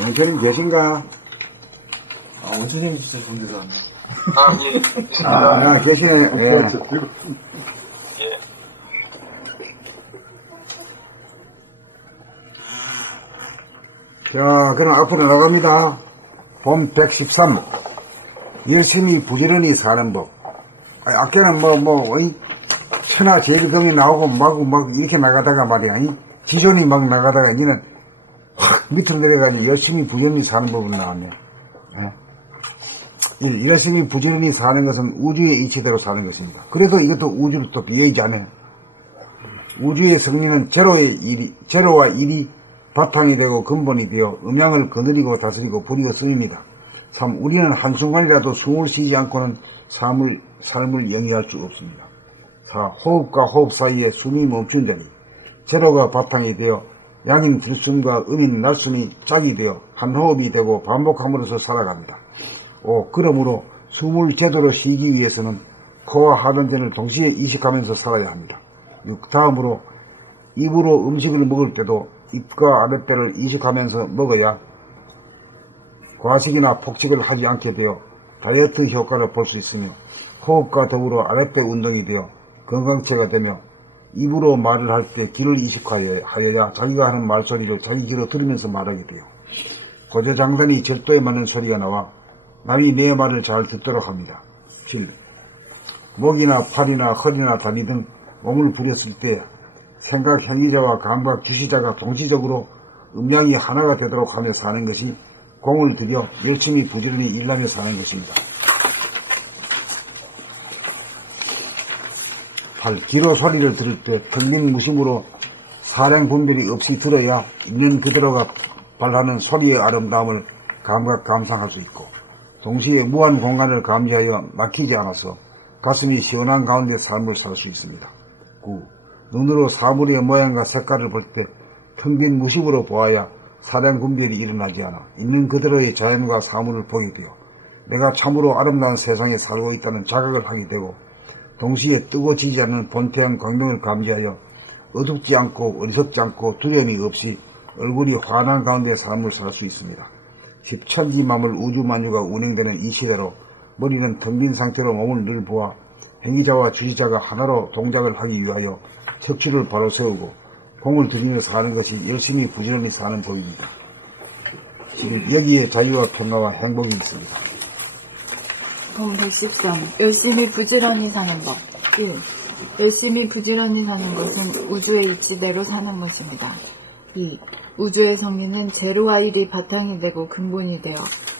원천님 계신가? 아, 원수님 진짜 좋은 데서 왔네. 예, 계십니다. 계시네. 예. 예. 자, 그럼 앞으로 나갑니다. 봄 113. 열심히 부지런히 사는 법. 아까는 천하 제일금이 나오고 막 이렇게 나가다가 말이야. 기존이 막 나가다가 이제는 확 밑으로 내려가지고 열심히 부지런히 사는 법은 나왔네. 예. 열심히 부지런히 사는 것은 우주의 이치대로 사는 것입니다. 그래서 이것도 우주로 또 비어있잖아요. 우주의 승리는 제로와 일이 바탕이 되고 근본이 되어 음양을 거느리고 다스리고 부리고 쓰입니다. 3. 우리는 한순간이라도 숨을 쉬지 않고는 삶을 영위할 수 없습니다. 4. 호흡과 호흡 사이에 숨이 멈춘 자리. 제로가 바탕이 되어 양인 들숨과 음인 날숨이 짝이 되어 한 호흡이 되고 반복함으로써 살아갑니다. 5. 그러므로 숨을 제대로 쉬기 위해서는 코와 하는데를 동시에 이식하면서 살아야 합니다. 6. 다음으로 입으로 음식을 먹을 때도 입과 아랫배를 이식하면서 먹어야 과식이나 폭식을 하지 않게 되어 다이어트 효과를 볼 수 있으며 호흡과 더불어 아랫배 운동이 되어 건강체가 되며 입으로 말을 할 때 귀를 이식하여야 자기가 하는 말소리를 자기 귀로 들으면서 말하게 돼요. 고저장단이 절도에 맞는 소리가 나와 남이 내 말을 잘 듣도록 합니다. 7. 목이나 팔이나 허리나 다리 등 몸을 부렸을 때 생각 행위자와 감각 기시자가 동시적으로 음양이 하나가 되도록 하며 사는 것이 공을 들여 열심히 부지런히 일하며 사는 것입니다. 8. 귀로 소리를 들을 때 텅빈 무심으로 사량 분별이 없이 들어야 있는 그대로가 발하는 소리의 아름다움을 감상할 수 있고 동시에 무한 공간을 감지하여 막히지 않아서 가슴이 시원한 가운데 삶을 살 수 있습니다. 9. 눈으로 사물의 모양과 색깔을 볼 때 텅 빈 무심으로 보아야 사량 분별이 일어나지 않아 있는 그대로의 자연과 사물을 보게 되어 내가 참으로 아름다운 세상에 살고 있다는 자각을 하게 되고 동시에 뜨고 지지 않는 본태양 광명을 감지하여 어둡지 않고 어리석지 않고 두려움이 없이 얼굴이 환한 가운데 삶을 살 수 있습니다. 10. 천지만물 우주만유가 운행되는 이 시대로 머리는 텅 빈 상태로 몸을 늘 보아 행위자와 주시자가 하나로 동작을 하기 위하여 척추를 바로 세우고 공을 들이며 사는 것이 열심히 부지런히 사는 법입니다. 지금 여기에 자유와 평화와 행복이 있습니다. 봄 113. 열심히 부지런히 사는 법. 1. 열심히 부지런히 사는 것은 우주의 이치대로 사는 것입니다. 2. 우주의 성리는 제로와 일이 바탕이 되고 근본이 되어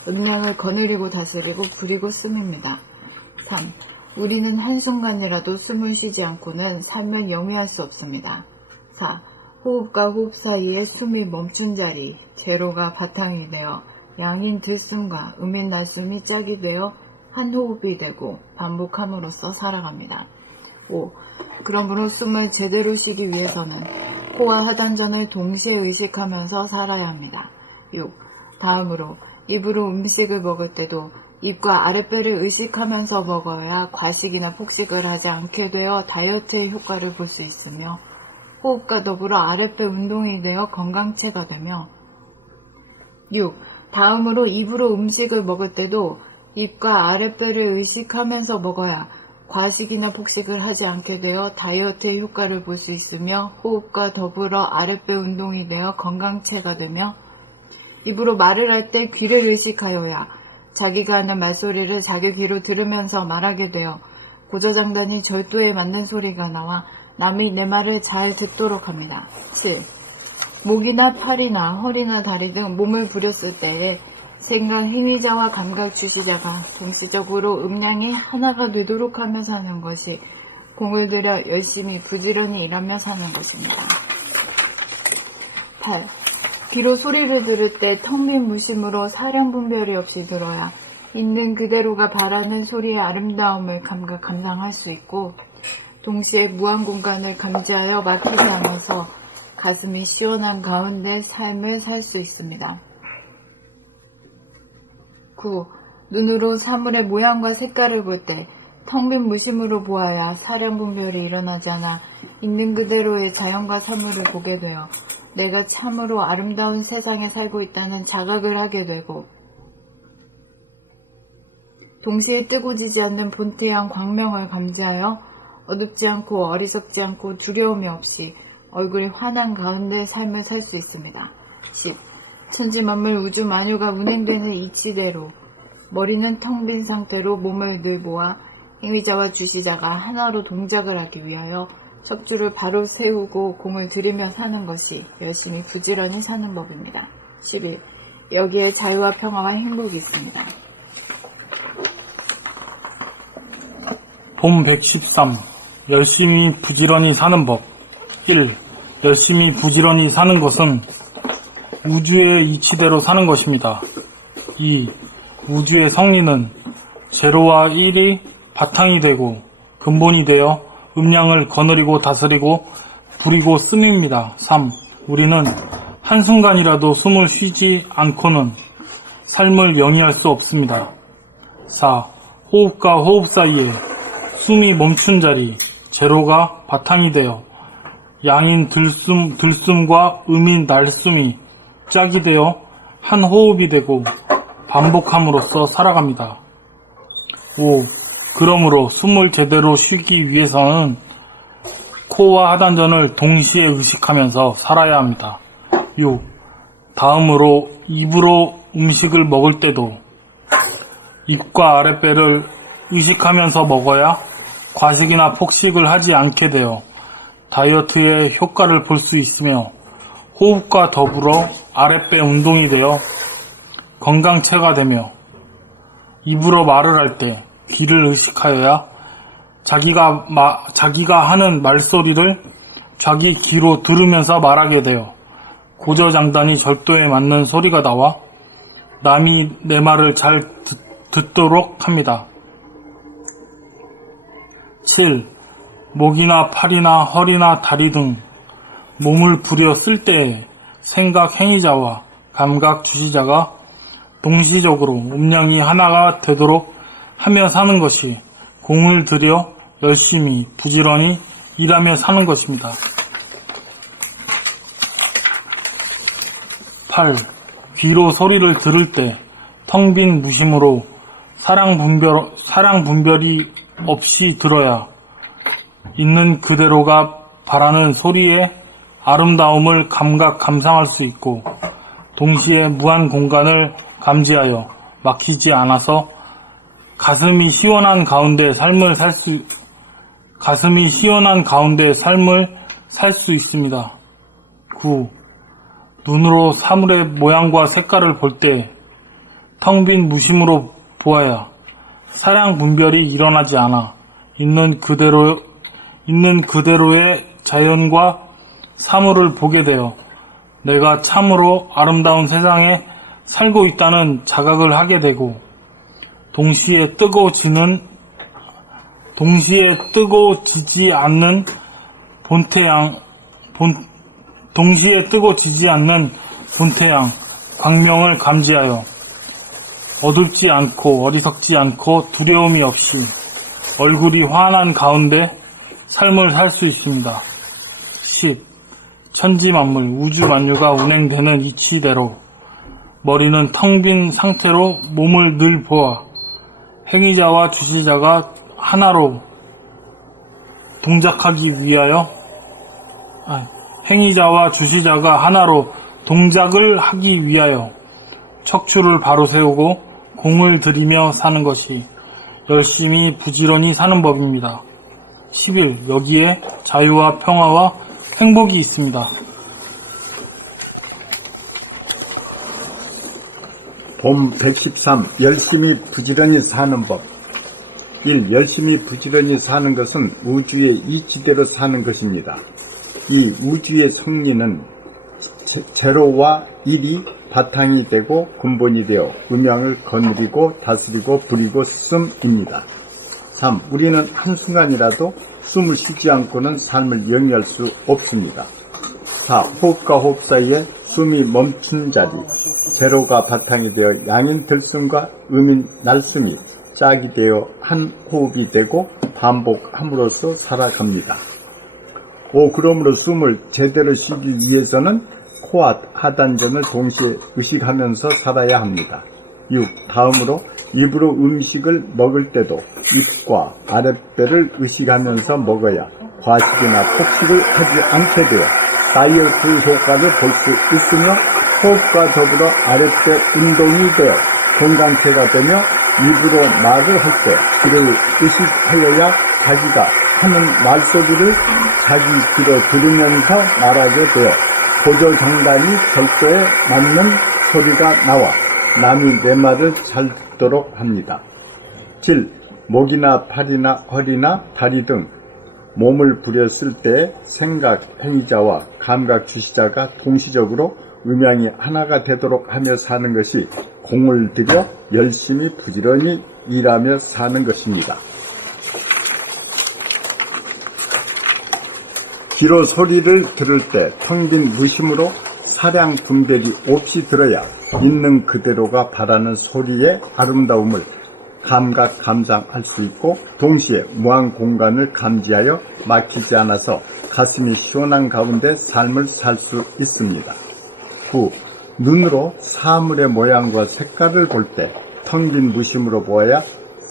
음양을 거느리고 다스리고 부리고 씀입니다. 3. 우리는 한순간이라도 숨을 쉬지 않고는 삶을 영위할 수 없습니다. 4. 호흡과 호흡 사이에 숨이 멈춘 자리, 제로가 바탕이 되어 양인 들숨과 음인 날숨이 짝이 되어 한 호흡이 되고 반복함으로써 살아갑니다. 5. 그러므로 숨을 제대로 쉬기 위해서는 코와 하단전을 동시에 의식하면서 살아야 합니다. 6. 다음으로 입으로 음식을 먹을 때도 입과 아랫배를 의식하면서 먹어야 과식이나 폭식을 하지 않게 되어 다이어트의 효과를 볼 수 있으며 호흡과 더불어 아랫배 운동이 되어 건강체가 되며 6. 다음으로 입으로 음식을 먹을 때도 입과 아랫배를 의식하면서 먹어야 과식이나 폭식을 하지 않게 되어 다이어트의 효과를 볼 수 있으며 호흡과 더불어 아랫배 운동이 되어 건강체가 되며 입으로 말을 할 때 귀를 의식하여야 자기가 하는 말소리를 자기 귀로 들으면서 말하게 되어 고저장단이 절도에 맞는 소리가 나와 남이 내 말을 잘 듣도록 합니다. 7. 목이나 팔이나 허리나 다리 등 몸을 부렸을 때에 생각 행위자와 감각 주시자가 동시적으로 음양이 하나가 되도록 하며 사는 것이 공을 들여 열심히 부지런히 일하며 사는 것입니다. 8. 귀로 소리를 들을 때 텅 빈 무심으로 사량 분별이 없이 들어야 있는 그대로가 바라는 소리의 아름다움을 감상할 수 있고 동시에 무한 공간을 감지하여 막히지 않아서 가슴이 시원한 가운데 삶을 살 수 있습니다. 9. 눈으로 사물의 모양과 색깔을 볼 때 텅 빈 무심으로 보아야 사량 분별이 일어나지 않아 있는 그대로의 자연과 사물을 보게 되어 내가 참으로 아름다운 세상에 살고 있다는 자각을 하게 되고 동시에 뜨고 지지 않는 본태양 광명을 감지하여 어둡지 않고 어리석지 않고 두려움이 없이 얼굴이 환한 가운데 삶을 살 수 있습니다. 10. 천지만물 우주 만유가 운행되는 이치대로 머리는 텅 빈 상태로 몸을 늘 모아 행위자와 주시자가 하나로 동작을 하기 위하여 척추를 바로 세우고 공을 들이며 사는 것이 열심히 부지런히 사는 법입니다. 11. 여기에 자유와 평화와 행복이 있습니다. 봄 113. 열심히 부지런히 사는 법. 1. 열심히 부지런히 사는 것은 우주의 이치대로 사는 것입니다. 2. 우주의 성리는 제로와 1이 바탕이 되고 근본이 되어 음량을 거느리고 다스리고 부리고 씀입니다. 3. 우리는 한순간이라도 숨을 쉬지 않고는 삶을 영위할 수 없습니다. 4. 호흡과 호흡 사이에 숨이 멈춘 자리, 제로가 바탕이 되어 양인 들숨과 음인 날숨이 짝이 되어 한 호흡이 되고 반복함으로써 살아갑니다. 5. 그러므로 숨을 제대로 쉬기 위해서는 코와 하단전을 동시에 의식하면서 살아야 합니다. 6. 다음으로 입으로 음식을 먹을 때도 입과 아랫배를 의식하면서 먹어야 과식이나 폭식을 하지 않게 되어 다이어트의 효과를 볼 수 있으며 호흡과 더불어 아랫배 운동이 되어 건강체가 되며 입으로 말을 할 때 귀를 의식하여야 자기가 하는 말소리를 자기 귀로 들으면서 말하게 되어 고저장단이 절도에 맞는 소리가 나와 남이 내 말을 잘 듣도록 합니다. 7. 목이나 팔이나 허리나 다리 등 몸을 부려 쓸 때에 생각 행위자와 감각 주시자가 동시적으로 음량이 하나가 되도록 하며 사는 것이 공을 들여 열심히 부지런히 일하며 사는 것입니다. 8. 귀로 소리를 들을 때 텅 빈 무심으로 사랑 분별이 없이 들어야 있는 그대로가 바라는 소리의 아름다움을 감상할 수 있고 동시에 무한 공간을 감지하여 막히지 않아서 가슴이 시원한 가운데 삶을 살 수 있습니다. 9. 눈으로 사물의 모양과 색깔을 볼 때 텅 빈 무심으로 보아야 사랑 분별이 일어나지 않아 있는 그대로의 자연과 사물을 보게 되어 내가 참으로 아름다운 세상에 살고 있다는 자각을 하게 되고 동시에 뜨고 지지 않는 본태양 광명을 감지하여 어둡지 않고 어리석지 않고 두려움이 없이 얼굴이 환한 가운데 삶을 살 수 있습니다. 10. 천지만물 우주 만유가 운행되는 이치대로 머리는 텅 빈 상태로 몸을 늘 보아 행위자와 주시자가 하나로 동작하기 위하여 행위자와 주시자가 하나로 동작을 하기 위하여 척추를 바로 세우고 공을 들이며 사는 것이 열심히 부지런히 사는 법입니다. 11. 여기에 자유와 평화와 행복이 있습니다. 봄 113. 열심히 부지런히 사는 법. 1. 열심히 부지런히 사는 것은 우주의 이치대로 사는 것입니다. 이 우주의 성리는 제로와 1이 바탕이 되고 근본이 되어 음양을 거느리고 다스리고 부리고 씀입니다. 3. 우리는 한순간이라도 숨을 쉬지 않고는 삶을 영위할 수 없습니다. 4. 호흡과 호흡 사이에 숨이 멈춘 자리, 제로가 바탕이 되어 양인 들숨과 음인 날숨이 짝이 되어 한 호흡이 되고 반복함으로써 살아갑니다. 5. 그러므로 숨을 제대로 쉬기 위해서는 코와 하단전을 동시에 의식하면서 살아야 합니다. 6. 다음으로 입으로 음식을 먹을 때도 입과 아랫배를 의식하면서 먹어야 과식이나 폭식을 하지 않게 되어 다이어트 효과를 볼 수 있으며 호흡과 더불어 아랫배 운동이 되어 건강체가 되며 입으로 말을 할 때 귀를 의식하여야 자기가 하는 말소리를 자기 귀로 들으면서 말하게 되어 고조장단이 절도에 맞는 소리가 나와 남이 내 말을 잘 듣도록 합니다. 7. 목이나 팔이나 허리나 다리 등 몸을 부렸을 때 생각, 행위자와 감각 주시자가 동시적으로 음양이 하나가 되도록 하며 사는 것이 공을 들여 열심히 부지런히 일하며 사는 것입니다. 귀로 소리를 들을 때 텅 빈 무심으로 사량 분별이 없이 들어야 있는 그대로가 바라는 소리의 아름다움을 감각 감상할 수 있고 동시에 무한 공간을 감지하여 막히지 않아서 가슴이 시원한 가운데 삶을 살 수 있습니다. 9. 눈으로 사물의 모양과 색깔을 볼 때 텅 빈 무심으로 보아야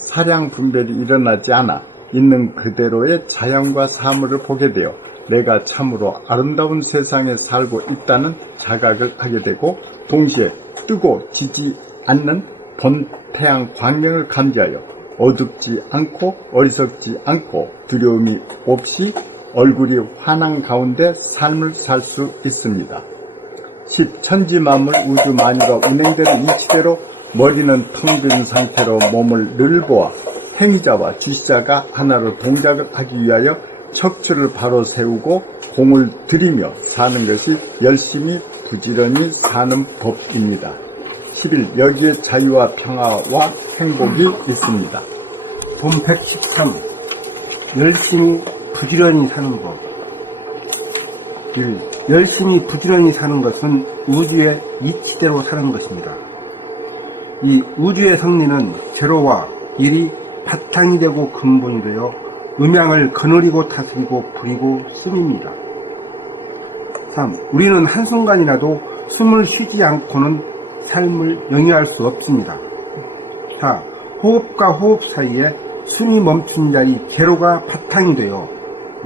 사량 분별이 일어나지 않아 있는 그대로의 자연과 사물을 보게 되어 내가 참으로 아름다운 세상에 살고 있다는 자각을 하게 되고 동시에 뜨고 지지 않는 본 태양 광명을 감지하여 어둡지 않고 어리석지 않고 두려움이 없이 얼굴이 환한 가운데 삶을 살 수 있습니다. 10. 천지만물 우주 만유가 운행되는 이치대로 머리는 텅 빈 상태로 몸을 늘 보아 행위자와 주시자가 하나로 동작을 하기 위하여 척추를 바로 세우고 공을 들이며 사는 것이 열심히 부지런히 사는 법입니다. 11. 여기에 자유와 평화와 행복이 있습니다. 본 113. 열심히 부지런히 사는 법. 1. 열심히 부지런히 사는 것은 우주의 이치대로 사는 것입니다. 이 우주의 성리는 제로와 일이 바탕이 되고 근본이 되어 음양을 거느리고 다스리고 부리고 씀입니다. 3. 우리는 한순간이라도 숨을 쉬지 않고는 삶을 영위할 수 없습니다. 4. 호흡과 호흡 사이에 숨이 멈춘 자리 제로가 바탕이 되어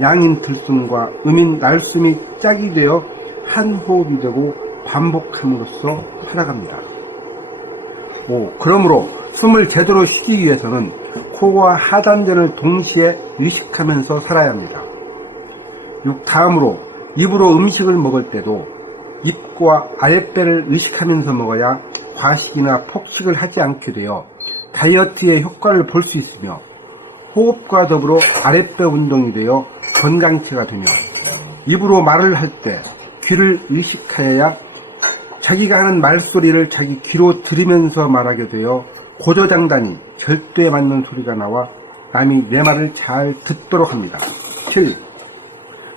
양인 들숨과 음인 날숨이 짝이 되어 한 호흡이 되고 반복함으로써 살아갑니다. 5. 그러므로 숨을 제대로 쉬기 위해서는 코와 하단전을 동시에 의식하면서 살아야 합니다. 6. 다음으로 입으로 음식을 먹을 때도 입과 아랫배를 의식하면서 먹어야 과식이나 폭식을 하지 않게 되어 다이어트의 효과를 볼 수 있으며 호흡과 더불어 아랫배 운동이 되어 건강체가 되며 입으로 말을 할 때 귀를 의식하여야 자기가 하는 말소리를 자기 귀로 들으면서 말하게 되어 고조장단이 절도에 맞는 소리가 나와 남이 내 말을 잘 듣도록 합니다. 7.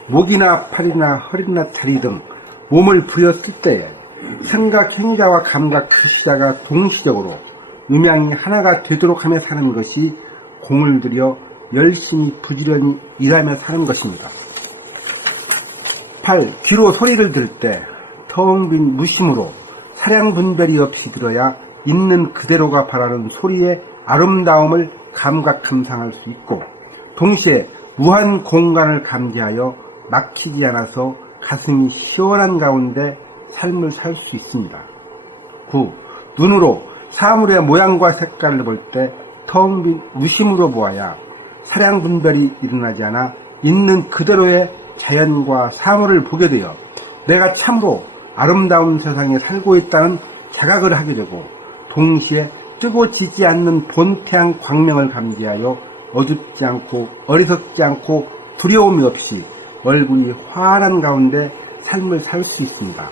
목이나 팔이나 허리나 다리 등 몸을 부렸을 때에 생각, 행위자와 감각, 주시자가 동시적으로 음양이 하나가 되도록 하며 사는 것이 공을 들여 열심히 부지런히 일하며 사는 것입니다. 8. 귀로 소리를 들을 때 텅 빈 무심으로 사량 분별이 없이 들어야 있는 그대로가 바라는 소리의 아름다움을 감각 감상할 수 있고 동시에 무한 공간을 감지하여 막히지 않아서 가슴이 시원한 가운데 삶을 살 수 있습니다. 9. 눈으로 사물의 모양과 색깔을 볼 때 텅 빈 무심으로 보아야 사량 분별이 일어나지 않아 있는 그대로의 자연과 사물을 보게 되어 내가 참으로 아름다운 세상에 살고 있다는 자각을 하게 되고 동시에 뜨고 지지 않는 본태양 광명을 감지하여 어둡지 않고 어리석지 않고 두려움이 없이 얼굴이 환한 가운데 삶을 살 수 있습니다.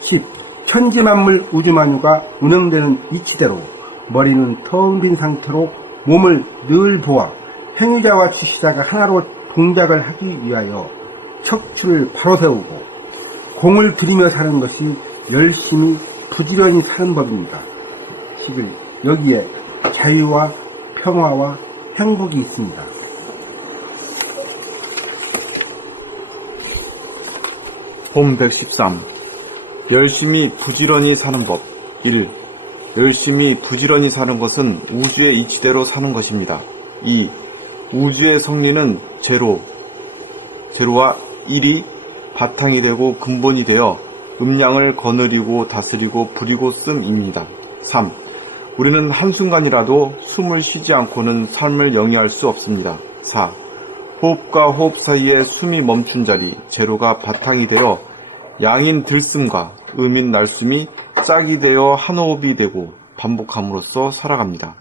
10. 천지만물 우주만유가 운영되는 이치대로 머리는 텅 빈 상태로 몸을 늘 보아 행위자와 주시자가 하나로 동작을 하기 위하여 척추를 바로 세우고 공을 들이며 사는 것이 열심히 부지런히 사는 법입니다. 11. 여기에 자유와 평화와 행복이 있습니다. 봄 113. 열심히 부지런히 사는 법. 1. 열심히 부지런히 사는 것은 우주의 이치대로 사는 것입니다. 2. 우주의 성리는 제로와 1이 바탕이 되고 근본이 되어 음양을 거느리고 다스리고 부리고 씀입니다. 3. 우리는 한순간이라도 숨을 쉬지 않고는 삶을 영위할 수 없습니다. 4. 호흡과 호흡 사이에 숨이 멈춘 자리, 제로가 바탕이 되어 양인 들숨과 음인 날숨이 짝이 되어 한 호흡이 되고 반복함으로써 살아갑니다.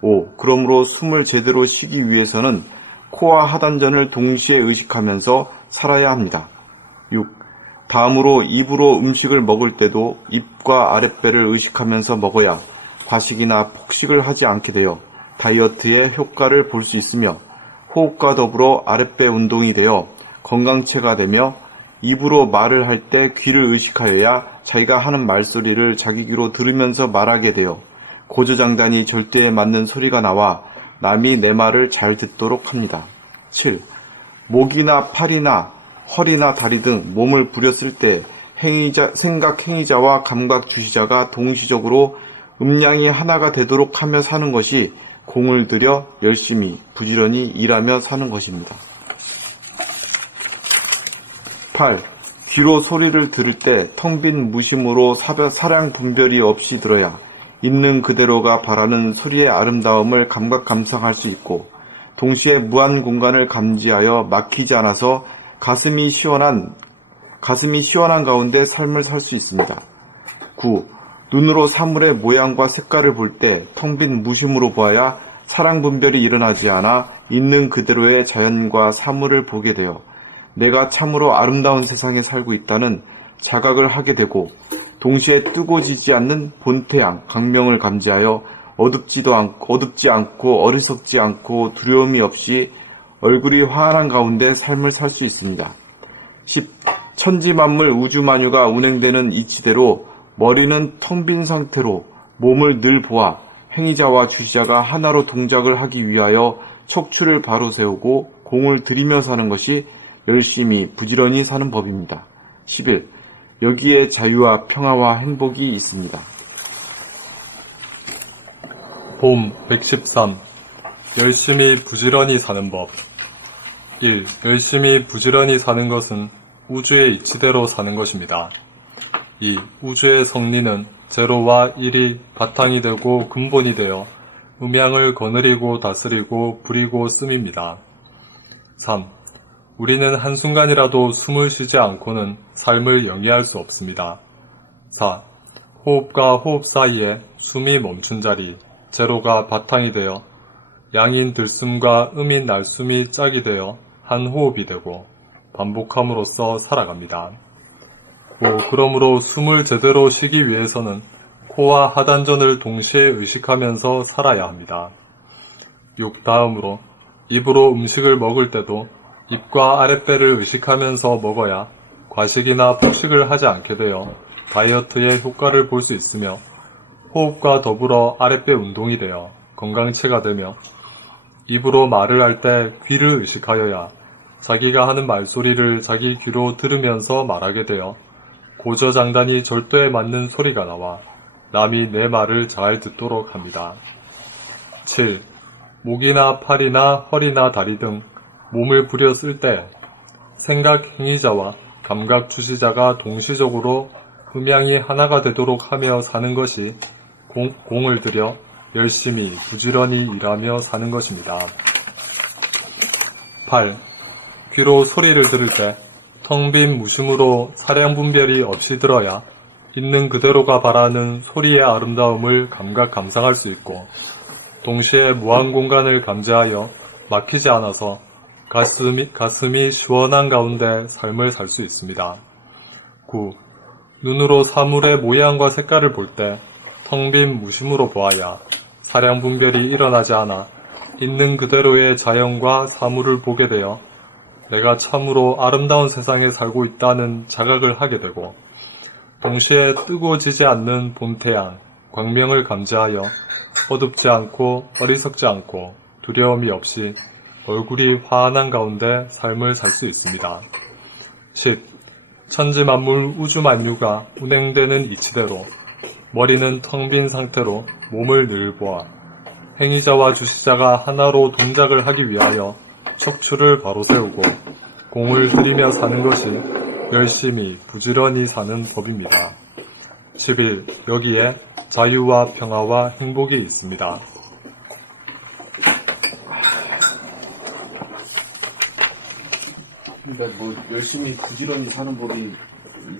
5. 그러므로 숨을 제대로 쉬기 위해서는 코와 하단전을 동시에 의식하면서 살아야 합니다. 6. 다음으로 입으로 음식을 먹을 때도 입과 아랫배를 의식하면서 먹어야 과식이나 폭식을 하지 않게 되어 다이어트의 효과를 볼 수 있으며 호흡과 더불어 아랫배 운동이 되어 건강체가 되며 입으로 말을 할 때 귀를 의식하여야 자기가 하는 말소리를 자기 귀로 들으면서 말하게 되어 고조장단이 절대에 맞는 소리가 나와 남이 내 말을 잘 듣도록 합니다. 7. 목이나 팔이나 허리나 다리 등 몸을 부렸을 때 생각 행위자와 감각 주시자가 동시적으로 음양이 하나가 되도록 하며 사는 것이 공을 들여 열심히 부지런히 일하며 사는 것입니다. 8. 귀로 소리를 들을 때 텅 빈 무심으로 사량 분별이 없이 들어야 있는 그대로가 바라는 소리의 아름다움을 감각 감상할 수 있고 동시에 무한 공간을 감지하여 막히지 않아서 가슴이 시원한 가운데 삶을 살 수 있습니다. 9. 눈으로 사물의 모양과 색깔을 볼 때 텅 빈 무심으로 보아야 사랑 분별이 일어나지 않아 있는 그대로의 자연과 사물을 보게 되어 내가 참으로 아름다운 세상에 살고 있다는 자각을 하게 되고 동시에 뜨고 지지 않는 본태양, 광명을 감지하여 어둡지 않고 어리석지 않고 두려움이 없이 얼굴이 환한 가운데 삶을 살 수 있습니다. 10. 천지만물 우주만유가 운행되는 이치대로 머리는 텅 빈 상태로 몸을 늘 보아 행위자와 주시자가 하나로 동작을 하기 위하여 척추를 바로 세우고 공을 들이며 사는 것이 열심히 부지런히 사는 법입니다. 11. 여기에 자유와 평화와 행복이 있습니다. 봄 113. 열심히 부지런히 사는 법. 1. 열심히 부지런히 사는 것은 우주의 이치대로 사는 것입니다. 2. 우주의 성리는 제로와 1이 바탕이 되고 근본이 되어 음양을 거느리고 다스리고 부리고 씀입니다. 3. 우리는 한순간이라도 숨을 쉬지 않고는 삶을 영위할 수 없습니다. 4. 호흡과 호흡 사이에 숨이 멈춘 자리, 제로가 바탕이 되어 양인 들숨과 음인 날숨이 짝이 되어 한 호흡이 되고 반복함으로써 살아갑니다. 5. 그러므로 숨을 제대로 쉬기 위해서는 코와 하단전을 동시에 의식하면서 살아야 합니다. 6. 다음으로 입으로 음식을 먹을 때도 입과 아랫배를 의식하면서 먹어야 과식이나 폭식을 하지 않게 되어 다이어트의 효과를 볼 수 있으며 호흡과 더불어 아랫배 운동이 되어 건강체가 되며 입으로 말을 할 때 귀를 의식하여야 자기가 하는 말소리를 자기 귀로 들으면서 말하게 되어 고저장단이 절도에 맞는 소리가 나와 남이 내 말을 잘 듣도록 합니다. 7. 목이나 팔이나 허리나 다리 등 몸을 부렸을 때 생각 행위자와 감각 주시자가 동시적으로 음양이 하나가 되도록 하며 사는 것이 공을 들여 열심히 부지런히 일하며 사는 것입니다. 8. 귀로 소리를 들을 때 텅 빈 무심으로 사량 분별이 없이 들어야 있는 그대로가 바라는 소리의 아름다움을 감각 감상할 수 있고 동시에 무한 공간을 감지하여 막히지 않아서 가슴이 시원한 가운데 삶을 살 수 있습니다. 9. 눈으로 사물의 모양과 색깔을 볼 때 텅 빈 무심으로 보아야 사량 분별이 일어나지 않아 있는 그대로의 자연과 사물을 보게 되어 내가 참으로 아름다운 세상에 살고 있다는 자각을 하게 되고 동시에 뜨고 지지 않는 본태양, 광명을 감지하여 어둡지 않고 어리석지 않고 두려움이 없이 얼굴이 환한 가운데 삶을 살 수 있습니다. 10. 천지만물 우주만유가 운행되는 이치대로 머리는 텅 빈 상태로 몸을 늘 보아 행위자와 주시자가 하나로 동작을 하기 위하여 척추를 바로 세우고 공을 들이며 사는 것이 열심히 부지런히 사는 법입니다. 11. 여기에 자유와 평화와 행복이 있습니다. 그러니까 뭐 열심히 부지런히 사는 법이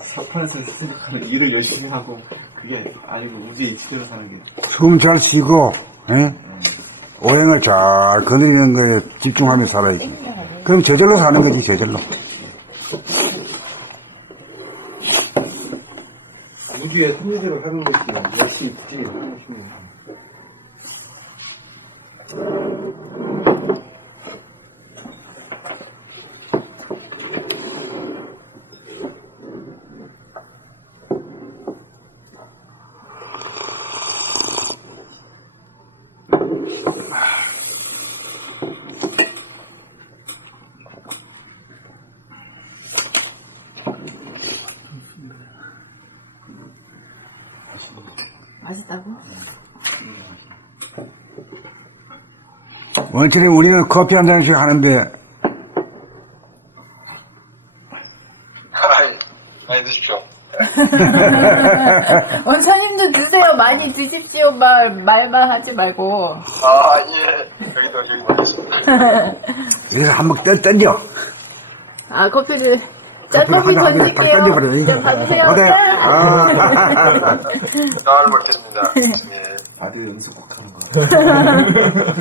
사판에서 생각하는 일을 열심히 하고 그게 아니고 우주의 이치대로 사는 게 숨 잘 쉬고, 예? 오행을 잘 거느리는 거에 집중하며 살아야지. 그럼 저절로 사는 거지, 저절로. 우주의 섭리대로 하는 것이 열심히 부지런히 하는 것입니다. 맛있다고? 원처럼 우리는 커피 한 잔씩 하는데, 많이 드십시오. 원사님도 드세요. 많이 드십시오. 말만 하지 말고. 예. 여기도 먹겠습니다. 여기서 한번 던져. 아, 커피를. 짠 커피 하나, 던질게요. 던져버려. 좀 받으세요. 나를 먹겠습니다. 예. 라디오 연습 꼭 하는 거야.